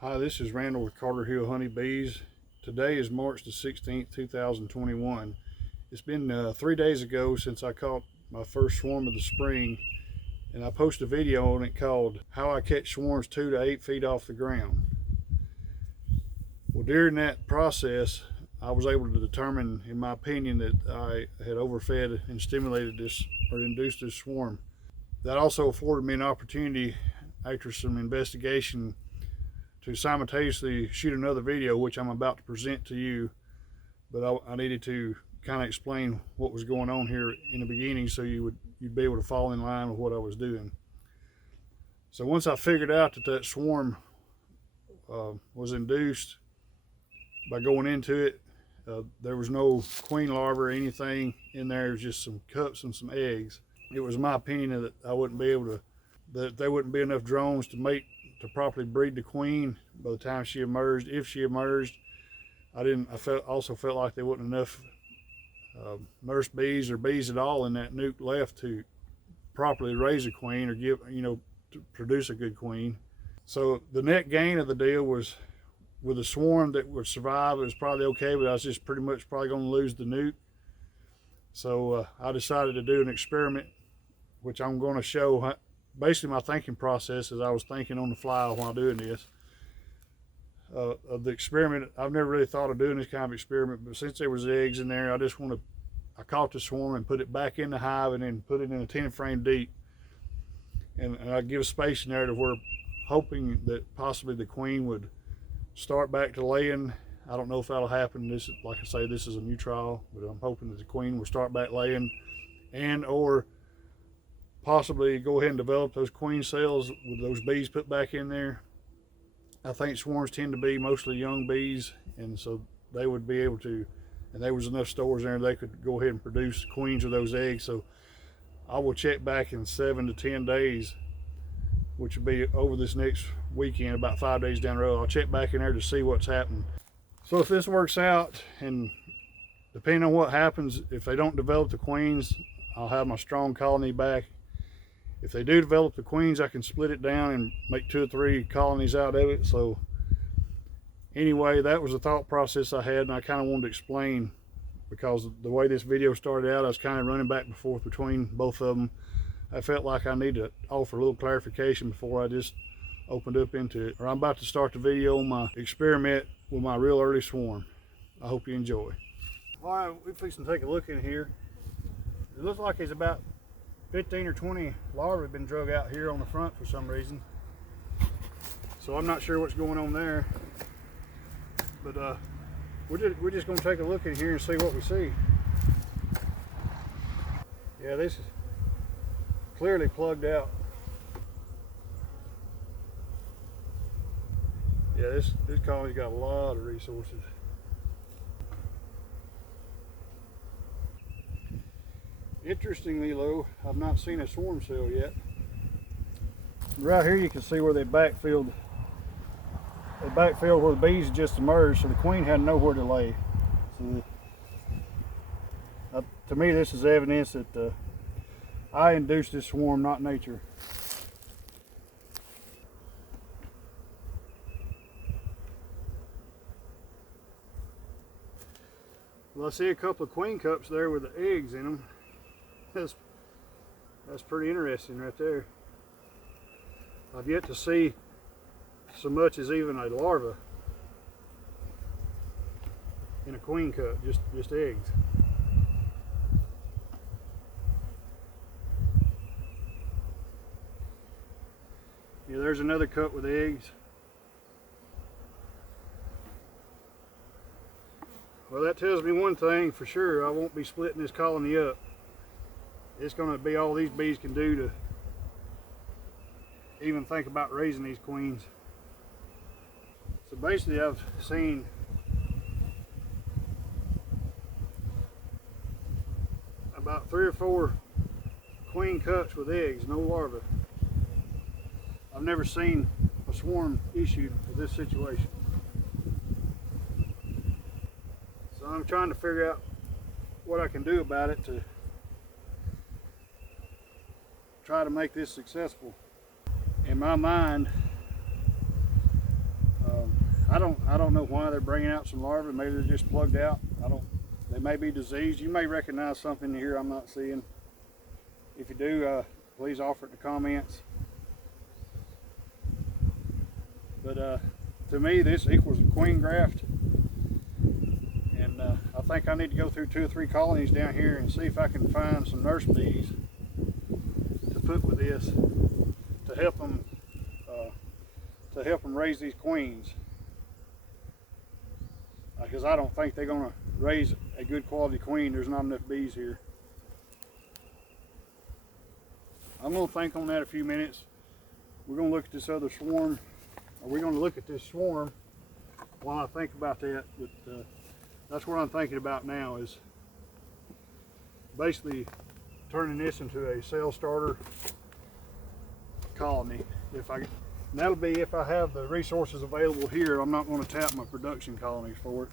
Hi, this is Randall with Carter Hill Honeybees. Today is March the 16th, 2021. It's been 3 days ago since I caught my first swarm of the spring, and I posted a video on it called How I Catch Swarms 2 to 8 Feet Off the Ground. Well, during that process, I was able to determine, in my opinion, that I had overfed and stimulated this or induced this swarm. That also afforded me an opportunity, after some investigation, to simultaneously shoot another video, which I'm about to present to you, but I needed to kind of explain what was going on here in the beginning so you'd be able to fall in line with what I was doing. So once I figured out that swarm was induced by going into it, there was no queen larva or anything in there. It was just some cups and some eggs. It was my opinion that I wouldn't be able to, that there wouldn't be enough drones to properly breed the queen by the time she emerged. If she emerged, I also felt like there wasn't enough nurse bees or bees at all in that nuke left to properly raise a queen or to produce a good queen. So the net gain of the deal was, with a swarm that would survive, it was probably okay, but I was just pretty much probably going to lose the nuke. So I decided to do an experiment, which I'm going to show. Basically, my thinking process as I was thinking on the fly while doing this. Of the experiment, I've never really thought of doing this kind of experiment, but since there was eggs in there, I caught the swarm and put it back in the hive and then put it in a 10 frame deep. And I give a space in there to where, hoping that possibly the queen would start back to laying. I don't know if that'll happen. This is, like I say, this is a new trial, but I'm hoping that the queen will start back laying, and or possibly go ahead and develop those queen cells with those bees put back in there. I think swarms tend to be mostly young bees, and so they would be able to, and there was enough stores there they could go ahead and produce queens of those eggs. So I will check back in 7 to 10 days, which will be over this next weekend, about 5 days down the road. I'll check back in there to see what's happening. So if this works out, and depending on what happens, if they don't develop the queens, I'll have my strong colony back. If they do develop the queens, I can split it down and make 2 or 3 colonies out of it. So anyway, that was the thought process I had, and I kind of wanted to explain, because the way this video started out, I was kind of running back and forth between both of them. I felt like I needed to offer a little clarification before I just opened up into it. Or I'm about to start the video on my experiment with my real early swarm. I hope you enjoy. All right, we're fixing to take a look in here. It looks like there's about 15 or 20 larvae have been drug out here on the front for some reason. So I'm not sure what's going on there. But we're just going to take a look in here and see what we see. Yeah, this is clearly plugged out. Yeah, this colony's got a lot of resources. Interestingly though, I've not seen a swarm cell yet. Right here you can see where they backfilled. They backfilled where the bees just emerged, so the queen had nowhere to lay. So to me, this is evidence that I induced this swarm, not nature. Well, I see a couple of queen cups there with the eggs in them. That's pretty interesting right there. I've yet to see so much as even a larva in a queen cup, just eggs. Yeah, there's another cup with eggs. Well, that tells me one thing for sure: I won't be splitting this colony up. It's going to be all these bees can do to even think about raising these queens. So basically, I've seen about 3 or 4 queen cups with eggs, no larvae. I've never seen a swarm issued for this situation. So I'm trying to figure out what I can do about it to try to make this successful. In my mind, I don't know why they're bringing out some larvae. Maybe they're just plugged out. They may be diseased. You may recognize something here I'm not seeing. If you do, please offer it in the comments. But to me, this equals a queen graft. And I think I need to go through 2 or 3 colonies down here and see if I can find some nurse bees to put with this to help them raise these queens. Because I don't think they're going to raise a good quality queen. There's not enough bees here. I'm going to think on that a few minutes. We're going to look at this other swarm. We're going to look at this swarm while I think about that. But that's what I'm thinking about now, is basically turning this into a cell starter colony. And that'll be if I have the resources available here. I'm not going to tap my production colonies for it.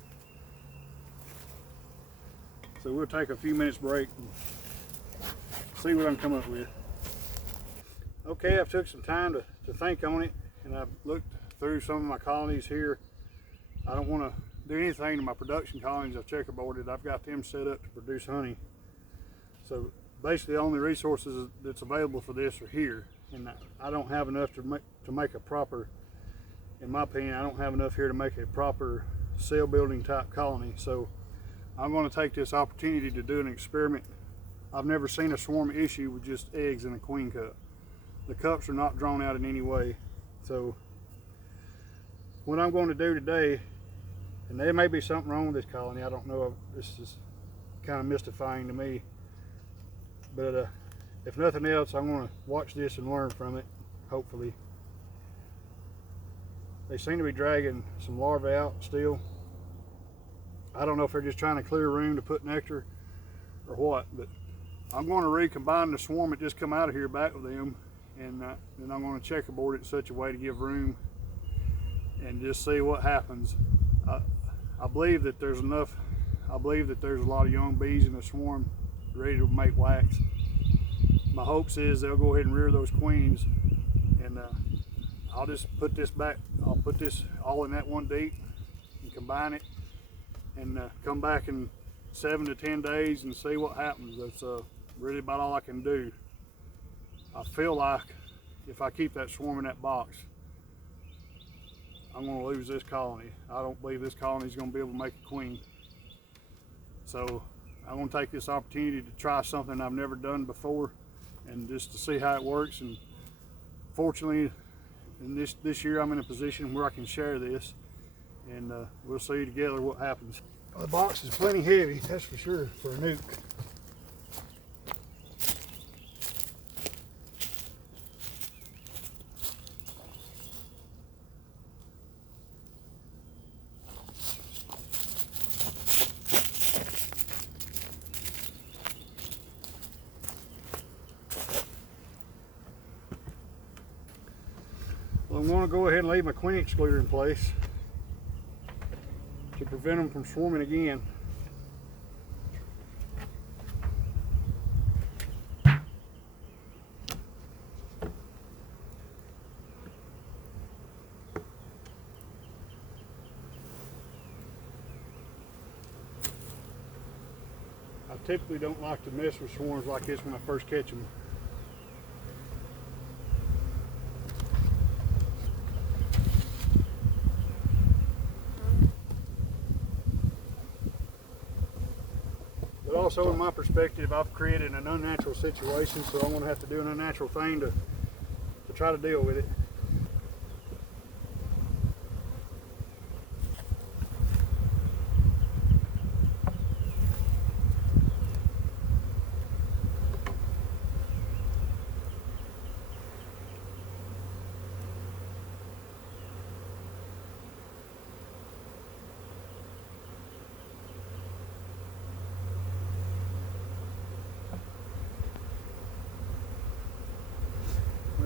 So we'll take a few minutes break and see what I can come up with. Okay, I've took some time to think on it, and I've looked through some of my colonies here. I don't want to do anything to my production colonies. I've checkerboarded. I've got them set up to produce honey. So basically the only resources that's available for this are here. And I don't have enough to make a proper, in my opinion, I don't have enough here to make a proper cell building type colony. So I'm going to take this opportunity to do an experiment. I've never seen a swarm issue with just eggs in a queen cup. The cups are not drawn out in any way. So what I'm going to do today, and there may be something wrong with this colony, I don't know, this is kind of mystifying to me, but if nothing else, I'm going to watch this and learn from it, hopefully. They seem to be dragging some larvae out still. I don't know if they're just trying to clear room to put nectar or what, but I'm going to recombine the swarm that just come out of here back with them, and then I'm going to checkerboard it in such a way to give room and just see what happens. I believe that there's enough, I believe that there's a lot of young bees in the swarm ready to make wax. My hopes is they'll go ahead and rear those queens, and I'll just put this back, I'll put this all in that one deep and combine it, and come back in 7 to 10 days and see what happens. That's really about all I can do. I feel like if I keep that swarm in that box, I'm going to lose this colony. I don't believe this colony is going to be able to make a queen. So I'm going to take this opportunity to try something I've never done before, and just to see how it works. And fortunately, in this year, I'm in a position where I can share this, and we'll see together what happens. The box is plenty heavy, that's for sure, for a nuke. Well, I'm going to go ahead and leave my queen excluder in place to prevent them from swarming again. I typically don't like to mess with swarms like this when I first catch them. But also, in my perspective, I've created an unnatural situation, so I'm going to have to do an unnatural thing to try to deal with it.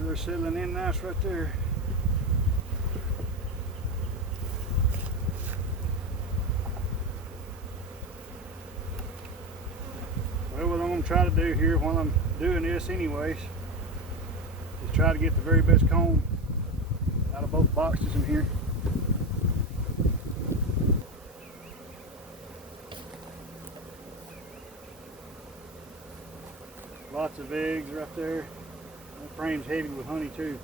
They're settling in nice right there. Well, what I'm going to try to do here while I'm doing this anyways is try to get the very best comb out of both boxes in here. Lots of eggs right there. That frame's heavy with honey too.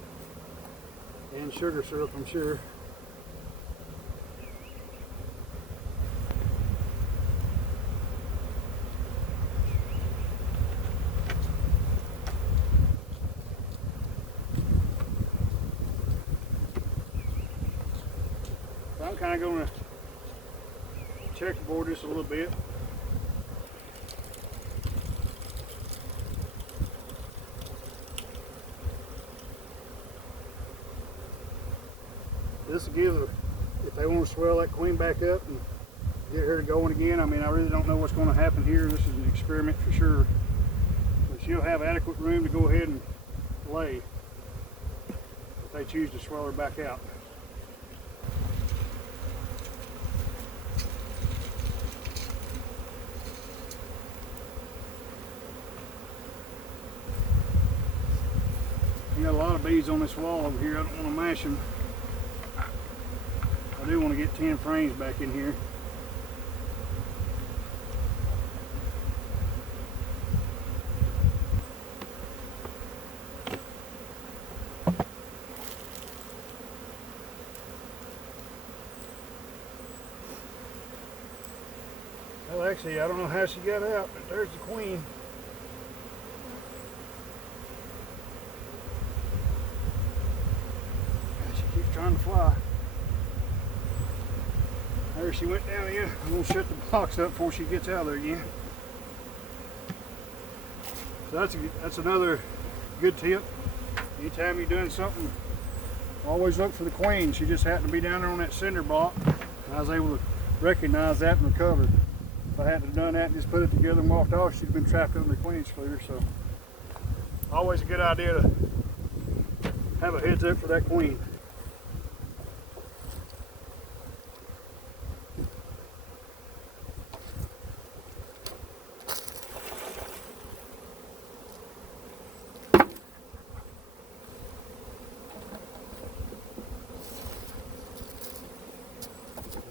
And sugar syrup, I'm sure. So I'm kind of going to checkerboard this a little bit. This will give, if they want to swell that queen back up and get her going again. I mean, I really don't know what's going to happen here. This is an experiment for sure. But she'll have adequate room to go ahead and lay if they choose to swell her back out. You got a lot of bees on this wall over here. I don't want to mash them. I do want to get 10 frames back in here. Well, actually, I don't know how she got out, but there's the queen. She keeps trying to fly. There she went down in. I'm going to shut the box up before she gets out of there again. So that's another good tip. Anytime you're doing something, always look for the queen. She just happened to be down there on that cinder block. I was able to recognize that and recover. If I hadn't done that and just put it together and walked off, she'd been trapped under the queen excluder. So always a good idea to have a heads up for that queen.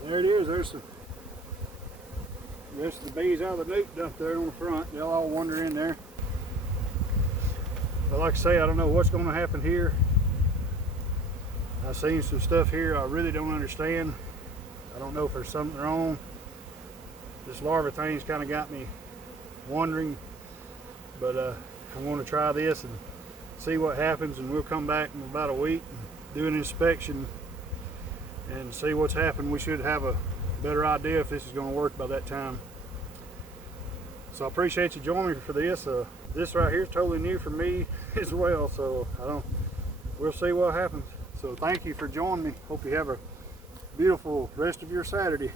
There it is. There's the rest of the bees out of the nute up there on the front. They'll all wander in there. But like I say, I don't know what's going to happen here. I've seen some stuff here I really don't understand. I don't know if there's something wrong. This larva thing's kind of got me wondering. But I'm going to try this and see what happens, and we'll come back in about a week and do an inspection and see what's happened. We should have a better idea if this is going to work by that time. So I appreciate you joining me for this. This right here is totally new for me as well, so we'll see what happens. So thank you for joining me. Hope you have a beautiful rest of your Saturday.